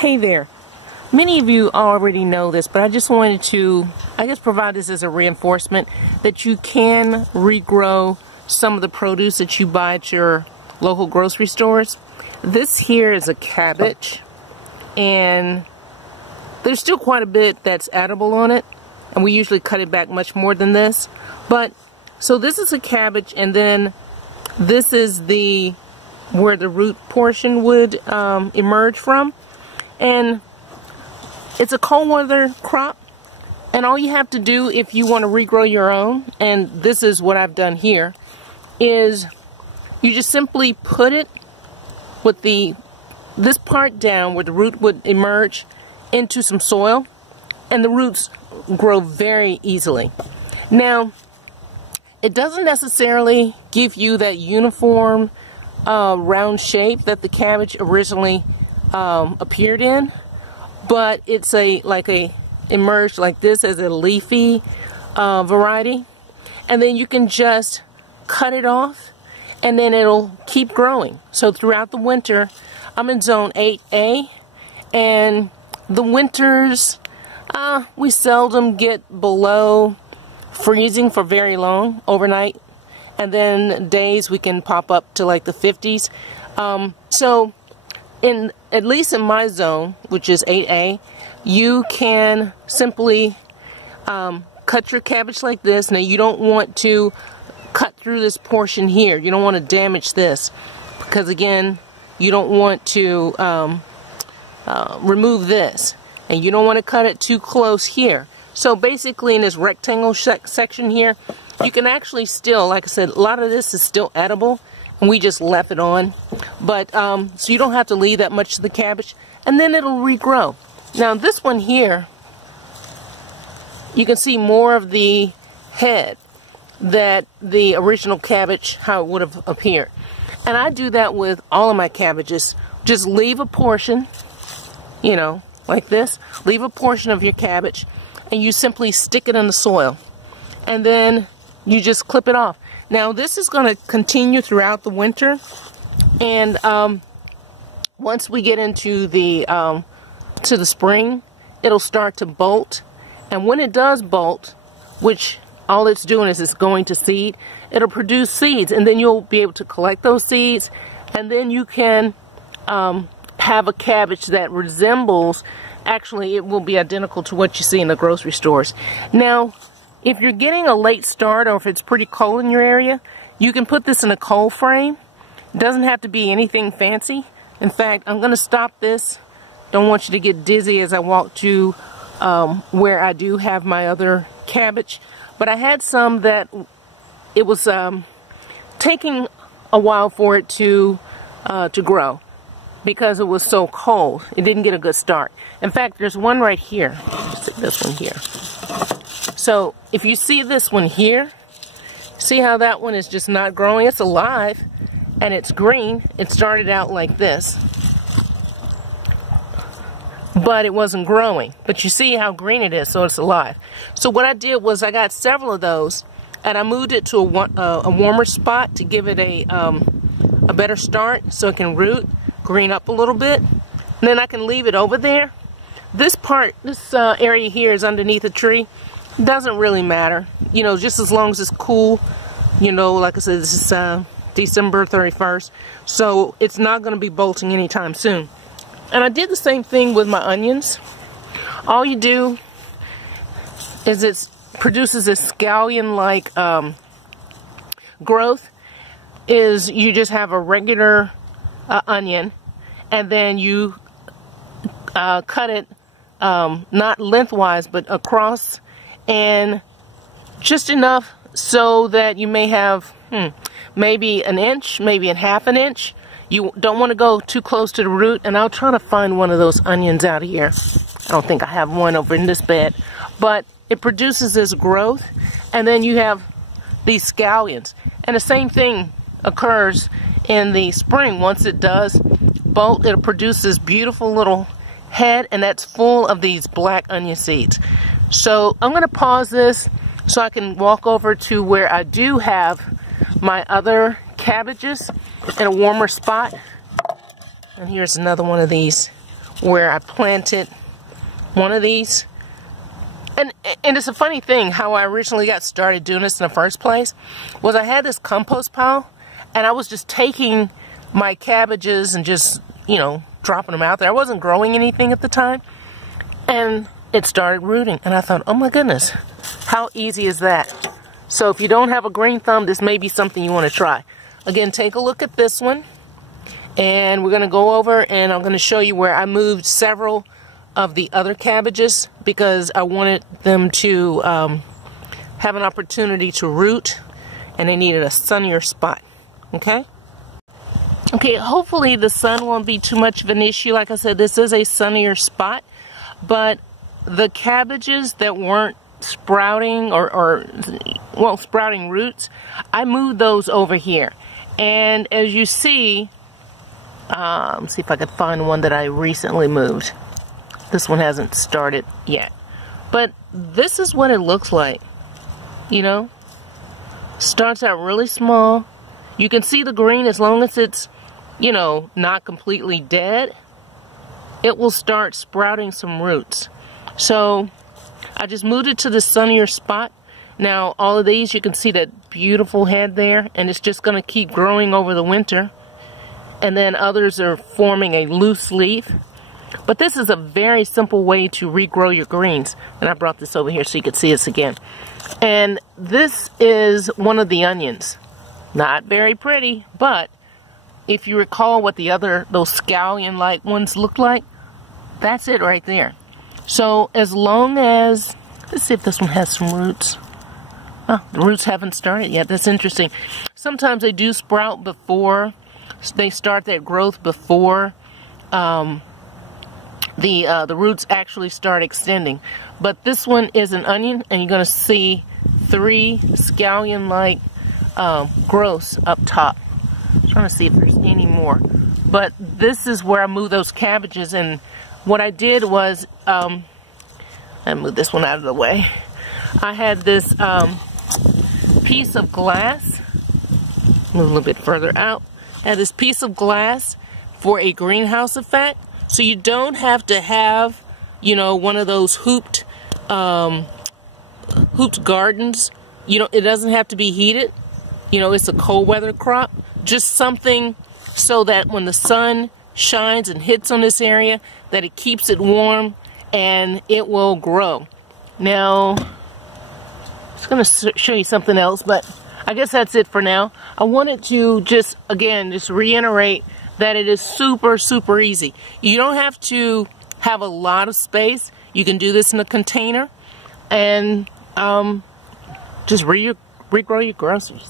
Hey there. Many of you already know this, but I just wanted to, provide this as a reinforcement that you can regrow some of the produce that you buy at your local grocery stores. This here is a cabbage, and there's still quite a bit that's edible on it, and we usually cut it back much more than this. But, so this is a cabbage, and then this is where the root portion would emerge from. And it's a cold weather crop, and all you have to do if you want to regrow your own, and this is what I've done here, is you just simply put it with this part down where the root would emerge into some soil, and the roots grow very easily. Now, it doesn't necessarily give you that uniform round shape that the cabbage originally appeared in, but it's emerged like this as a leafy variety, and then you can just cut it off and then it'll keep growing. So throughout the winter, I'm in zone 8A, and the winters we seldom get below freezing for very long overnight, and then days we can pop up to like the 50s. So at least in my zone, which is 8A, you can simply cut your cabbage like this. Now, you don't want to cut through this portion here. You don't want to damage this, because again, you don't want to remove this, and you don't want to cut it too close here. So basically, in this rectangle section here, you can actually still, like I said, a lot of this is still edible, and we just left it on. But so you don't have to leave that much of the cabbage, and then it'll regrow. Now this one here, you can see more of the head that the original cabbage, how it would have appeared. And I do that with all of my cabbages. Just leave a portion, you know, like this. Leave a portion of your cabbage, and you simply stick it in the soil, and then you just clip it off. Now this is going to continue throughout the winter, and once we get into the spring, it'll start to bolt. And when it does bolt, which all it's doing is it's going to seed, it'll produce seeds, and then you'll be able to collect those seeds, and then you can have a cabbage that resembles, actually it will be identical to what you see in the grocery stores. Now, if you're getting a late start, or if it's pretty cold in your area, you can put this in a cold frame. It doesn't have to be anything fancy. In fact, I'm going to stop this. Don't want you to get dizzy as I walk to where I do have my other cabbage. But I had some that it was taking a while for it to grow, because it was so cold. It didn't get a good start. In fact, there's one right here. Stick this one here. So if you see this one here, see how that one is just not growing? It's alive and it's green. It started out like this, but it wasn't growing. But you see how green it is, so it's alive. So what I did was I got several of those, and I moved it to a warmer spot to give it a better start, so it can root, green up a little bit. And then I can leave it over there. This part, this area here is underneath a tree. Doesn't really matter, you know, just as long as it's cool. You know, like I said, this is December 31st, so it's not going to be bolting anytime soon. And I did the same thing with my onions. All you do is it produces this scallion-like growth. Is you just have a regular onion, and then you cut it not lengthwise but across, and just enough so that you may have maybe an inch, maybe a half an inch. You don't want to go too close to the root, and I'll try to find one of those onions out here. I don't think I have one over in this bed, but it produces this growth, and then you have these scallions. And the same thing occurs in the spring. Once it does bolt, it'll produce this beautiful little head, and that's full of these black onion seeds. So I'm going to pause this so I can walk over to where I do have my other cabbages in a warmer spot. And here's another one of these where I planted one of these. And it's a funny thing how I originally got started doing this in the first place was I had this compost pile and I was just taking my cabbages and just, you know, dropping them out there. I wasn't growing anything at the time, and it started rooting, and I thought, oh my goodness, how easy is that? So if you don't have a green thumb, this may be something you want to try. Again, take a look at this one, and we're going to go over and I'm going to show you where I moved several of the other cabbages because I wanted them to have an opportunity to root, and they needed a sunnier spot. Okay? Okay, hopefully the sun won't be too much of an issue. Like I said, this is a sunnier spot, but the cabbages that weren't sprouting or sprouting roots, I moved those over here. And as you see, let's see if I could find one that I recently moved. This one hasn't started yet. But this is what it looks like, you know? Starts out really small. You can see the green as long as it's, you know, not completely dead. It will start sprouting some roots. So I just moved it to the sunnier spot. Now all of these, you can see that beautiful head there, and it's just going to keep growing over the winter. And then others are forming a loose leaf. But this is a very simple way to regrow your greens. And I brought this over here so you could see this again. And this is one of the onions. Not very pretty, but if you recall what the other, those scallion-like ones look like, that's it right there. So as long as, let's see if this one has some roots. Oh, the roots haven't started yet. That's interesting. Sometimes they do sprout before, they start that growth before the roots actually start extending. But this one is an onion, and you're going to see 3 scallion-like growths up top. I'm trying to see if there's any more. But this is where I moved those cabbages, and what I did was, I moved this one out of the way. I had this piece of glass, move a little bit further out. I had this piece of glass for a greenhouse effect. So you don't have to have, you know, one of those hooped gardens. You know, it doesn't have to be heated. You know, it's a cold weather crop. Just something so that when the sun shines and hits on this area, that it keeps it warm and it will grow. Now, I was going to show you something else, but I guess that's it for now. I wanted to just, again, just reiterate that it is super, super easy. You don't have to have a lot of space. You can do this in a container and just regrow your groceries.